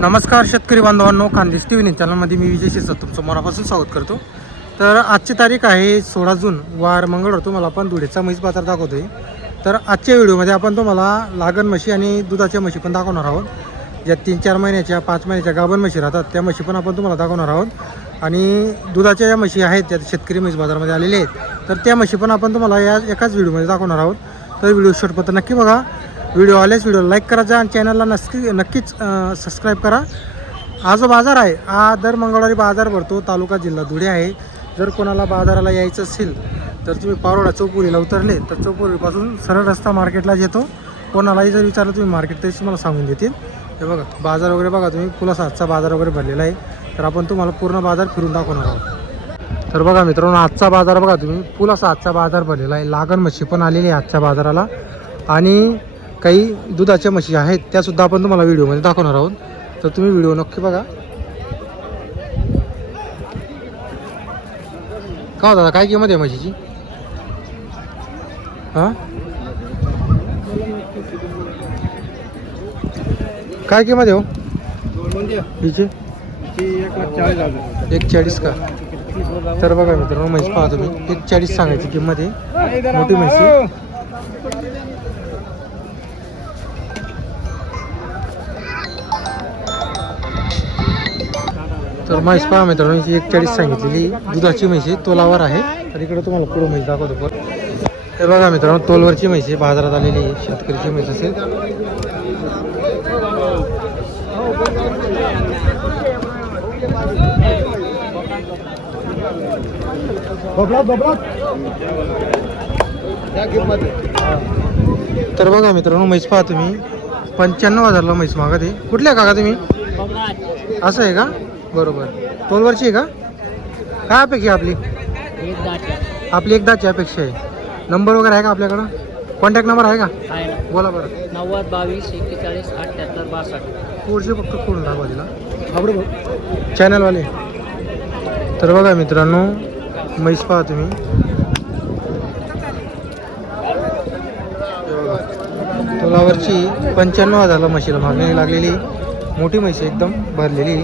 नमस्कार शेतकरी बांधवांनो, खानदेश टी व्ही चॅनलमध्ये मी विजय शिरसाट तुमचं मनापासून स्वागत करतो. तर आजची तारीख आहे 16 जून वार मंगळवार. तुम्हाला आपण धुळेचा म्हैस बाजार दाखवतोय. तर आजच्या व्हिडिओमध्ये आपण तुम्हाला लागण म्हशी आणि दुधाच्या म्हशी पण दाखवणार आहोत. ज्या 3-4 महिन्याच्या 5 महिन्याच्या गाभण म्हशी राहतात त्या म्हशी पण आपण तुम्हाला दाखवणार आहोत. आणि दुधाच्या ज्या म्हशी आहेत त्या शेतकरी म्हैस बाजारामध्ये आलेले आहेत, तर त्या म्हशी पण आपण तुम्हाला या एकाच व्हिडिओमध्ये दाखवणार आहोत. तर व्हिडिओ शेवटपर्यंत नक्की बघा. व्हिडिओ आल्यास व्हिडिओ लाईक करायचा आणि चॅनलला नक्कीच सबस्क्राईब करा. हा जो बाजार आहे हा दर मंगळवारी बाजार भरतो. तालुका जिल्हा धुळे आहे. जर कोणाला बाजाराला यायचं असेल तर तुम्ही पारोडा चौपुरीला उतरले तर चौपुरीपासून सरळ रस्ता मार्केटला येतो. कोणालाही जर विचारलं तुम्ही मार्केट तरी तुम्हाला सांगून देतील. हे बघा बाजार वगैरे बघा तुम्ही, पुलासा आजचा बाजार वगैरे भरलेला आहे. तर आपण तुम्हाला पूर्ण बाजार फिरून दाखवणार आहोत. तर बघा मित्रांनो, आजचा बाजार बघा तुम्ही, पुलासा आजचा बाजार भरलेला आहे. लागण म्हशी पण आलेली आहे आजच्या बाजाराला आणि काही दुधाच्या म्हशी आहेत त्यासुद्धा आपण तुम्हाला व्हिडिओमध्ये दाखवणार आहोत. तर तुम्ही व्हिडिओ नक्की बघा. का दादा, काय किंमत आहे म्हशीची? हां, काय किंमत आहे हो हिची? 140 का? तर बघा मित्रांनो, म्हैस पाहा तुम्ही, 140 सांगायची किंमत आहे. मोठी म्हशी. तर म्हैस पहा मित्रांनो, 140 सांगितलेली दुधाची म्हैस तोलावर आहे. तर इकडे तुम्हाला पुढं म्हैस दाखवतो. पण हे बघा मित्रांनो, तोलवरची म्हैस बाजारात आलेली आहे. शेतकरीची म्हैस असेल. तर बघा मित्रांनो, म्हैस पहा तुम्ही, 95,000ला म्हैस मागत आहे. कुठल्या काका तुम्ही? असं आहे का? बरोबर. तोलवरची आहे का? काय अपेक्षा आपली? आपली एकदाची अपेक्षा आहे. नंबर वगैरे आहे का आपल्याकडं? कॉन्टॅक्ट नंबर आहे का? बोला बरं. 90 22 41 78 62. पुढचे फक्त फोन दाखवा दिला आपण चॅनलवाले. तर बघा मित्रांनो, म्हैस पहा तुम्ही, तोलावरची 95,000ला म्हशीला मागणी लागलेली. मोठी म्हैस एकदम भरलेली.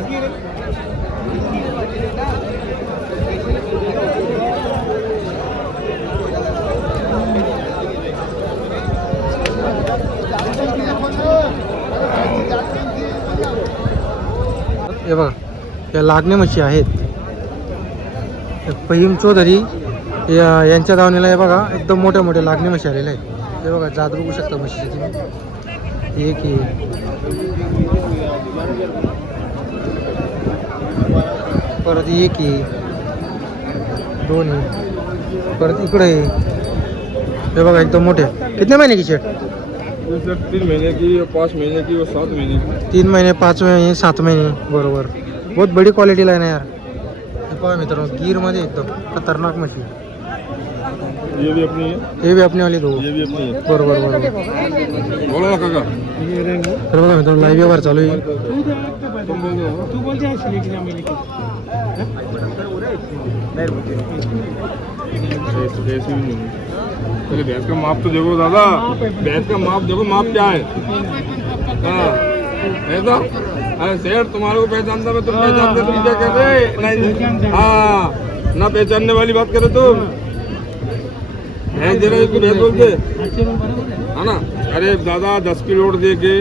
हे बघा, या लागणे म्हशी आहेत. पहिम चौधरी यांच्या दावणीला हे बघा एकदम मोठ्या मोठ्या लागणे म्हशी आलेल्या आहेत. हे बघा, जात बघू शकता म्हशीची तुम्ही. एक ही परत, एक ही, दोन ही, परत इकडे हे बघा एकदम मोठे. कितने महिने की शेट? 3 महीने की, 5 महीने की और 7 महीने की. 3 महिने, 5 महिने, 7 महिने. बरोबर. बहुत बड़ी क्वालिटीला आहे ना यार. हे पहा मित्रांनो, गिरमध्ये एकदम खतरनाक म्हशी. ये भी अपनी है, हे बी अपनी वाली दो. ये भी अपनी है. बरोबर बरोबर. बोलो ना काका. तर बघा मित्रांनो, लाईव्ह व्यवहार चालू आहे. तुम बोल रहे हो? ऐसे भी नहीं है. पहले भैंस का माप तो देखो दादा. भैंस का माप देखो, माप क्या है? हाँ, ऐसा. अरे सेठ, तुम्हारे को पहचानता मैं, तुम पहचानते, तुम क्या कह रहे? नहीं. हाँ, ना पहचानने वाली बात करे तुम. भैंस दे रहे, भैंस बोलते है ना. अरे दादा, 10 की लोड दे के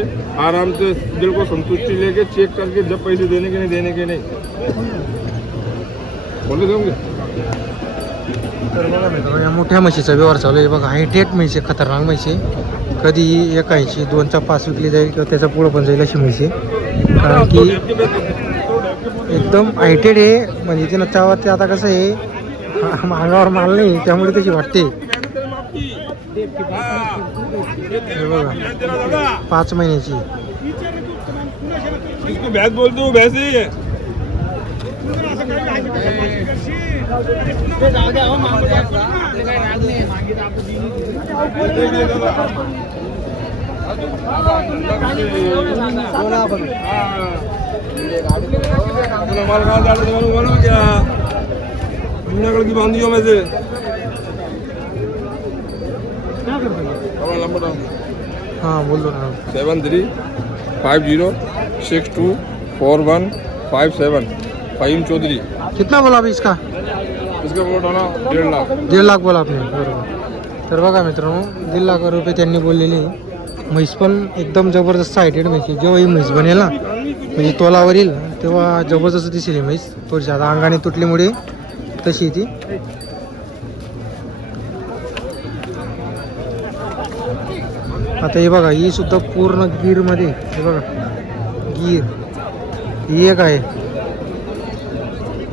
आराम से दिल को संतुष्टि लेके चेक करके जब पैसे देने के नहीं, देने के नहीं बोले दोगे. तर बघा मित्रांनो, या मोठ्या म्हशीचा व्यवहार चालू आहे. बघा, हायटेक म्हैस आहे, खतरनाक म्हैस आहे. कधीही एका ऐंशी 2च्या 5 विकली जाईल किंवा त्याच्या पुढं पण जाईल अशी म्हैस आहे. कारण की एकदम हायटेड आहे. म्हणजे तिनं चावा ते आता कसं आहे, अंगावर माल नाही त्यामुळे तशी वाटते. हे बघा, 5 महिन्याची. भैंस बोलते हो, भैंस ही है. माल कहाँ जाता है मालूम क्या? की बांधियों में से हाँ बोल दो ना. 735062 4157 फ़हीम चौधरी। कितना बोला अभी इसका? इसका बोट होना 1.5 लाख। 1.5 लाख बोला आपने, बरोबर. तर बघा मित्रांनो 1.5 लाख रुपये त्यांनी बोललेली. म्हैस पण एकदम जबरदस्त हायटेड म्हैस आहे. जेव्हा ही म्हैस बनेल ना म्हणजे तोलावर येईल तेव्हा जबरदस्त दिसेल ही म्हैस. थोडीशी आता अंगाने तुटलीमुळे तशी ती. आता हे बघा ही सुद्धा पूर्ण गीरमध्ये, हे बघा गीर ही एक आहे,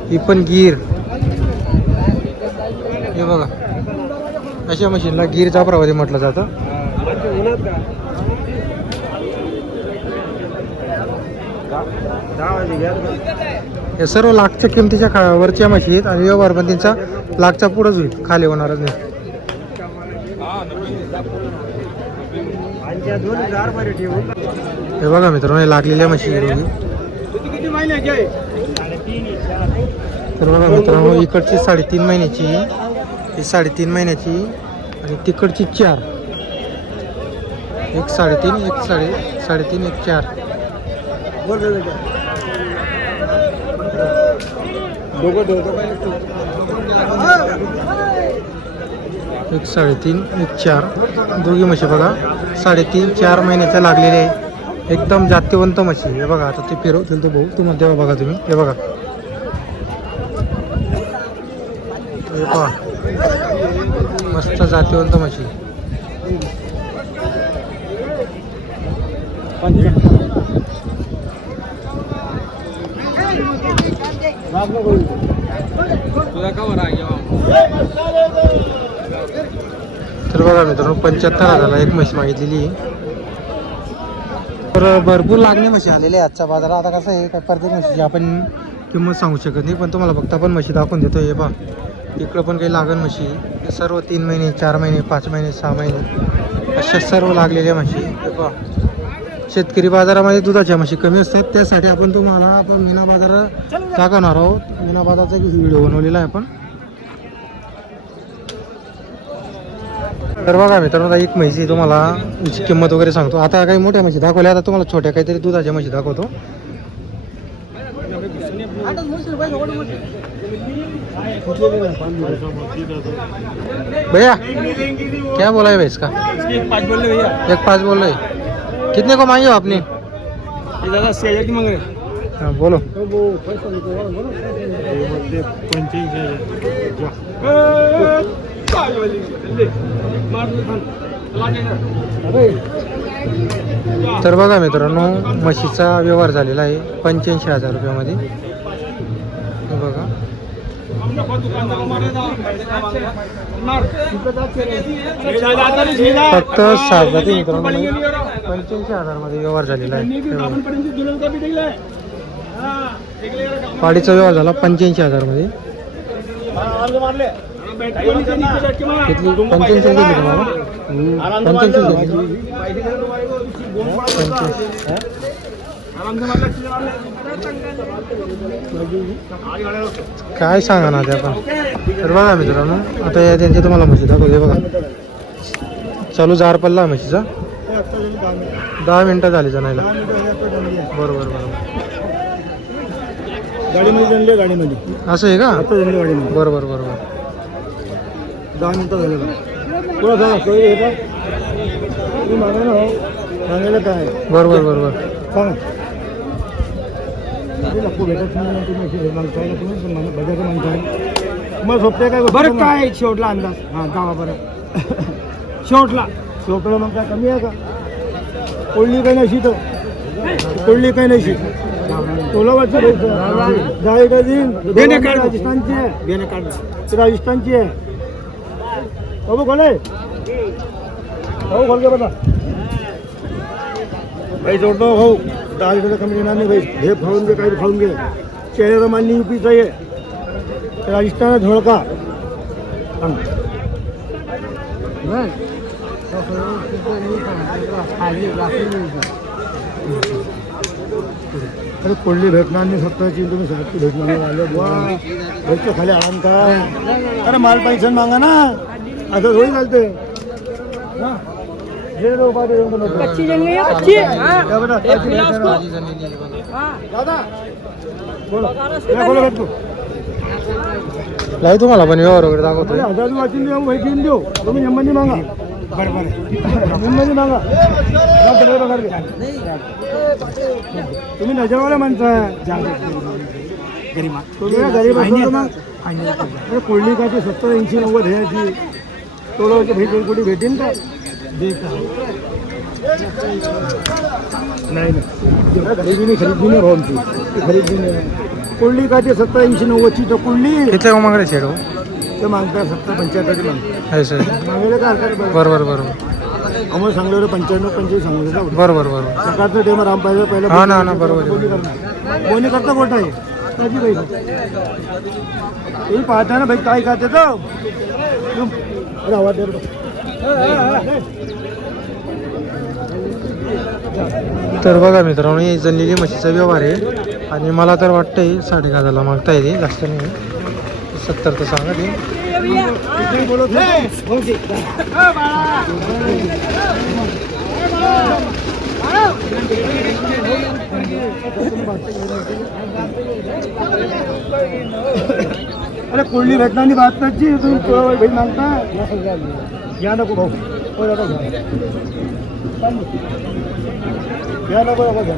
ही पण गीर. हे बघा अशा मशीनला गीर जाफराबादी म्हटलं जातं. हे सर्व लाखच्या किमतीच्या वरच्या म्हशी आहेत आणि व्यवहार पण त्यांचा लाखच्या पुढंच होईल, खाली होणारच नाही. हे बघा मित्रांनो हे लागलेल्या म्हशी आहे दोघी. तर बघा मित्रांनो इकडची 3.5 महिन्याची, ही 3.5 महिन्याची आणि तिकडची 4. एक 3.5, एक 3.5, एक 4. एक 3.5, एक 4. दोघी म्हशी बघा 3.5-4 महिन्याच्या लागलेल्या आहे. एकदम जातीवंत म्हशी. हे बघा आता ते फिरवतील तो भाऊ तुम्हाला तेव्हा बघा तुम्ही. हे बघा हे पहा मस्त जातीवंत म्हशी. तर बघा मित्रांनो 75,000ला एक म्हशी मागितलेली. तर भरपूर लागणे म्हशी आलेले आहे आजच्या बाजारात. आता कसं आहे काय प्रत्येक म्हशीची आपण किंमत सांगू शकत नाही, पण तुम्हाला फक्त आपण म्हशी दाखवून देतो. हे पहा इकडं पण काही लागण म्हशी, हे सर्व 3 महिने 4 महिने 5 महिने 6 महिने अशा सर्व लागलेल्या म्हशी. हे पहा शेतकरी बाजारामध्ये दुधाच्या म्हशी कमी असतात, त्यासाठी आपण मीना बाजार दाखवणार आहोत. मीना बाजाराचा एक व्हिडिओ बनवलेला आहे आपण. तर बघा मित्रांनो एक म्हशी तुम्हाला हिची किंमत वगैरे सांगतो. आता काही मोठ्या म्हशी दाखवल्या, आता तुम्हाला छोट्या काहीतरी दुधाच्या म्हशी दाखवतो. भैया क्या बोला है भैंस का? 1.5 बोल रहे भैया। 1.5 बोल रहे. कितने को मांगे हो आपने? दादा 6,000 की मांग रहे। हाँ बोलो. तर बघा मित्रांनो म्हशीचा व्यवहार झालेला आहे 85,000 रुपयामध्ये. हे बघा फक्त 6,000 मित्रांनो 85,000 मध्ये व्यवहार झालेला आहे. पाडीचा व्यवहार झाला 85,000 मध्ये. किती 85 घेतली तुम्हाला? 85 घेतली. काय सांगा ना ते आपण. तर बघा मित्रांनो आता या त्यांचे तुम्हाला म्हशी दाखवते. बघा चालू जार पल्ला म्हशीचा 10 मिनिटं झाली जणायला. बरोबर गाडीमध्ये जनले गाडीमध्ये असं आहे का? गाडीमध्ये बरोबर 10 मिनिटं झाले. पुढं सांगा सोयी आहे का तुम्ही मागा ना. हो सांगायला काय बरोबर सांगा. भेटत नाही तुम्ही मागताय तुम्ही बजाचं मागताय मग सोपते काय बरं काय शेवटला अंदाज. हां गावा बरं शेवटला मग काय कमी आहे का? कोळली काही नाही तर कोळली काही नाही तोलावरचं जाय का दिन राजस्थानची आहे. राजस्थानची आहे. हो खोले हो खोल के बता भाई जोड़ता हो 10 रुपये कमी देणार नाही भाई. हे खाऊन घे काही खाऊन घे. चेहऱ्याचा मानली यूपीचा आहे. राजस्थान झोळका अरे कोल्ली भेटणार नाही स्वतःची तुम्ही सारखी भेटणार आले बुवा भेटतो खाली आराम काय. अरे माल पैसा मागा ना असं थोडी चालते. कच्ची जंगली आहे, कच्ची हाँ। एक खिला उसको। ताजी झालेली आहे बघा. लाई तुम्हाला पण व्यवहार वगैरे दाखवतोय. तुम्ही नजरवाला म्हणता तुम्ही गरीब असतो मग कोल्डी काय 70-80-90 ह्याची तोडवायची भेटेल कुठे भेटेल का नाही खरेदी नाही भाऊ आमची खरेदी नाही कोल्डी काय 70-80-90ची तर कोल्डी किती मागडे शेड हो ते मागतात 70-75 मागतात आहे सर. मागायला काय हरकत बरोबर बरोबर आम्हाला सांगलं 95-25 सांगलं जाऊ बरोबर बरोबर. सरकारचं टेम राम पाहिजे पहिला हा ना ना बरोबर बोली आहे. करणार बोली करता कोणता आहे त्याची पैसे तुम्ही पाहता ना भाई काय खाते तर अरे आवाज दे रे. तर बघा मित्रांनो ही जनलेली म्हशीचा व्यवहार आहे आणि मला तर वाटतंय 10,500 मागता येते जास्त नाही 70 तर सांगा ते. किती बोलत होते? अरे कोल्डी भेटणार बात त्याची तुम्ही भाई मागता घ्या नको भाऊ घ्या नको घ्या